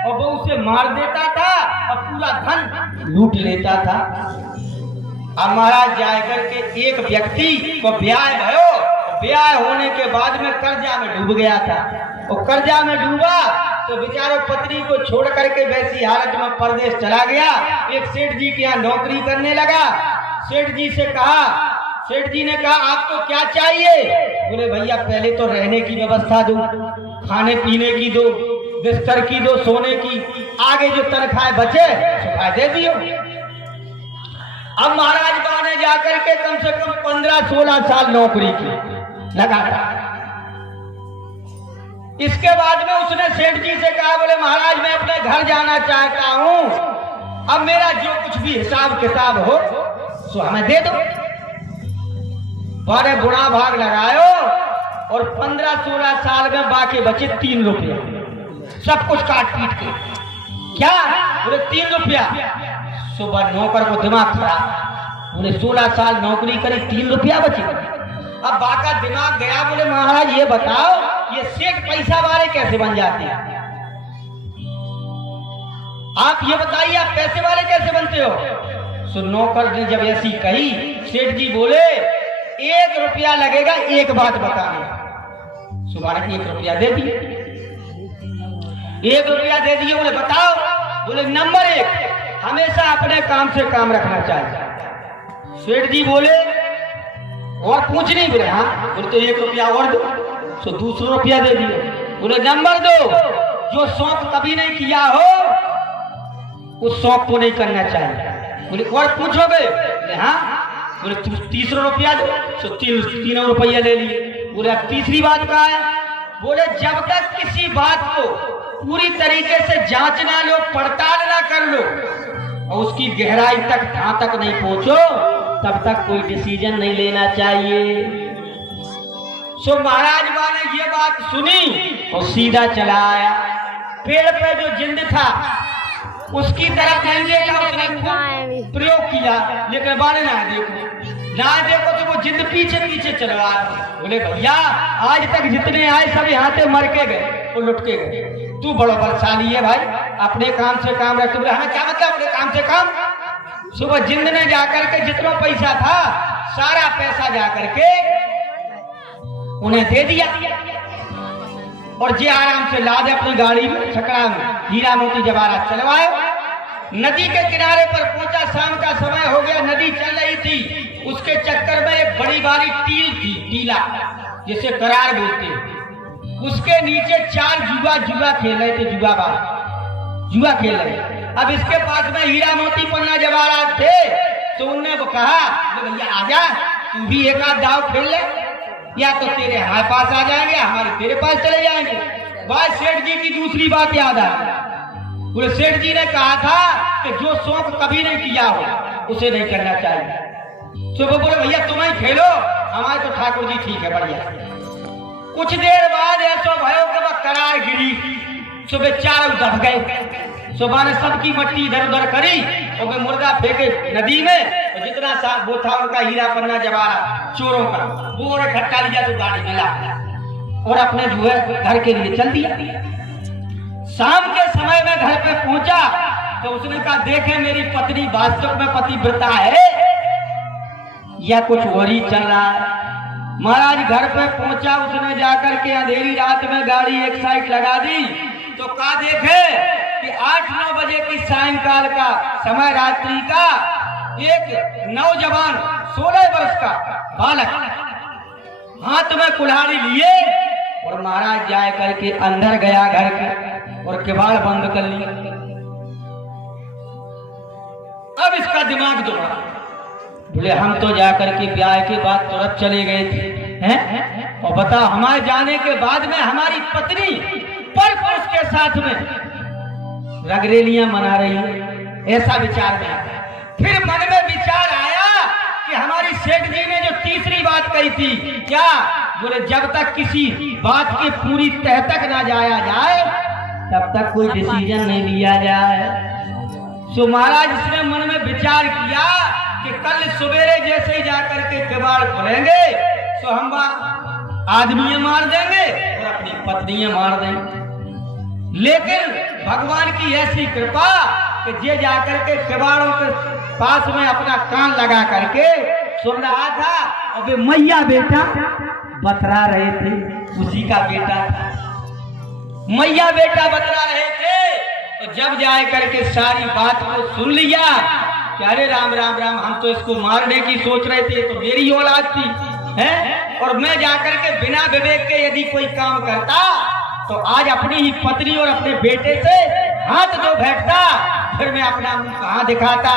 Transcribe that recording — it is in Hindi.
और वो उसे मार देता था और पूरा धन लूट लेता था। अब महाराज जाए करके एक व्यक्ति को ब्याह भयो, ब्याह होने के बाद में कर्जा में डूब गया था। और कर्जा में डूबा तो बेचारो पत्नी को छोड़ करके वैसी हालत में परदेश चला गया। एक सेठ जी के यहाँ नौकरी करने लगा। सेठ जी से कहा, सेठ जी ने कहा आपको क्या चाहिए? बोले भैया पहले तो रहने की व्यवस्था दो, खाने पीने की दो, बिस्तर की दो, सोने की, आगे जो तनख्वाह बचे सुखा दे दियो। अब महाराज बा ने जाकर के कम से कम 15-16 साल नौकरी की लगातार। इसके बाद में उसने सेठ जी से कहा, बोले महाराज मैं अपने घर जाना चाहता हूं, अब मेरा जो कुछ भी हिसाब किताब हो सो हमें दे दो। बड़े बुरा भाग लगायो और 15-16 साल में बाकी बचे 3 रुपया, सब कुछ काट पीट के। क्या बोले 3 रुपया? सुबह नौकर को दिमाग खराब, बोले 16 साल नौकरी करी 3 रुपया बचे। अब बाका दिमाग गया, बोले महाराज ये बताओ ये सेठ पैसा वाले कैसे बन जाते हैं? आप ये बताइए आप पैसे वाले कैसे बनते हो? सो नौकर ने जब ऐसी कही, सेठ जी बोले 1 रुपया लगेगा एक बात बताने। सुबह 1 रुपया दे दिए, 1 रुपया दे दिए। बोले बताओ? बोले नंबर 1 हमेशा अपने काम से काम रखना चाहिए। सेठ जी बोले और पूछ नहीं? बोले हाँ। बोले तो 1 रुपया और दो। सो 200 रुपया दे दिए। बोले नंबर 2 जो शौक कभी नहीं किया हो उस शौक को नहीं करना चाहिए। बोले और पूछोगे? बोले हाँ। बोले 300 रुपया दो। सो 3 रुपया ले लिए। बोले अब तीसरी बात क्या है? बोले जब तक किसी बात को पूरी तरीके से जांच ना लो, पड़ताल ना कर लो और उसकी गहराई तक जहां तक नहीं पहुंचो तब तक कोई डिसीजन नहीं लेना चाहिए। सो महाराज बा ने ये बात सुनी और सीधा चला आया। पेड़ पे जो जिंद था उसकी तरफ डंडे का उसने प्रयोग किया, लेकिन बाने ना देखो तो वो जिंद पीछे पीछे चलवा। बोले भैया आज तक जितने आए सब यहाँ से मर के गए और लुट के गए, तू बड़ा बलशाली है भाई, अपने काम से काम रख। बोले हाँ क्या मतलब अपने काम से काम? सुबह जिंद ने जाकर के जितना पैसा था सारा पैसा जाकर के उन्हें दे दिया और जे आराम से लादे अपनी गाड़ी में छकड़ा में हीरा मोती जवाहरात चलवाए। नदी के किनारे पर पहुंचा, शाम का समय हो गया, नदी चल रही थी। उसके चक्कर में एक बड़ी वाली टील थी, टीला जिसे करार बोलते हैं, उसके नीचे 4 जुआ खेल रहे थे, जुआ खेल रहे। अब इसके पास में हीरा मोती पन्ना जवाहरात थे तो उनने वो कहा भैया आजा तू भी एक आध दाव खेल ले, या तो तेरे हमारे पास आ जाएंगे हमारे तेरे पास चले जाएंगे। बाद सेठ जी की दूसरी बात याद आ, बोले सेठ जी ने कहा था कि जो शौक कभी नहीं किया हो उसे नहीं करना चाहिए। तो वो बोले भैया तुम ही खेलो, हमारे तो ठाकुर जी ठीक है बढ़िया। कुछ देर बाद ऐसा भयो कि वह करार गिरी, सुबह चारों दब गए। सुबह ने सबकी मट्टी इधर उधर करी और मुर्दा फेंके नदी में, और जितना सा वो था उनका हीरा पन्ना जवाहरात चोरों का वो इकट्ठा लिया तो गाड़ी में ला और अपने जो है घर के लिए चल दिया। शाम के समय में घर पे पहुंचा तो उसने कहा देखे मेरी पत्नी वास्तव में पतिव्रता है या कुछ वही चल रहा है। महाराज घर पे पहुंचा, उसने जाकर के अंधेरी रात में गाड़ी एक साइड लगा दी तो कहा देखे कि 8-9 बजे की सायंकाल का समय, रात्रि का, एक नौजवान 16 वर्ष का बालक हाथ में कुल्हाड़ी लिए और महाराज जाए करके अंदर गया घर के और किवाड़ बंद कर लिया। अब इसका दिमाग दौड़ा, बोले हम तो जाकर के ब्याह के बाद तुरंत चले गए थे हैं, और बता हमारे जाने के बाद में हमारी पत्नी पर पुरुष के साथ में रंगरेलियां मना रही है, ऐसा विचार में आया। फिर मन में विचार आया कि हमारी सेठ जी ने जो तीसरी बात कही थी क्या, बोले जब तक किसी बात की पूरी तह तक ना जाया जाए तब तक कोई डिसीजन नहीं लिया जाए। सो महाराज इसने मन में विचार किया कि कल सवेरे जैसे ही जाकर के किवाड़ खोलेंगे तो हम आदमी मार देंगे और अपनी पत्नी मार देंगे। लेकिन भगवान की ऐसी कृपा कि जे जाकर के किवाड़ों के पास में अपना कान लगा करके सुन रहा था और वे मैया बेटा बतरा रहे थे, उसी का बेटा था। मैया बेटा बतरा रहे थे तो जब जाए करके सारी बात को सुन लिया कि अरे राम राम राम, हम तो इसको मारने की सोच रहे थे, तो मेरी औलाद थी है, और मैं जाकर के बिना विवेक के यदि कोई काम करता तो आज अपनी ही पत्नी और अपने बेटे से हाथ जो बैठता, फिर मैं अपना मुंह कहाँ दिखाता।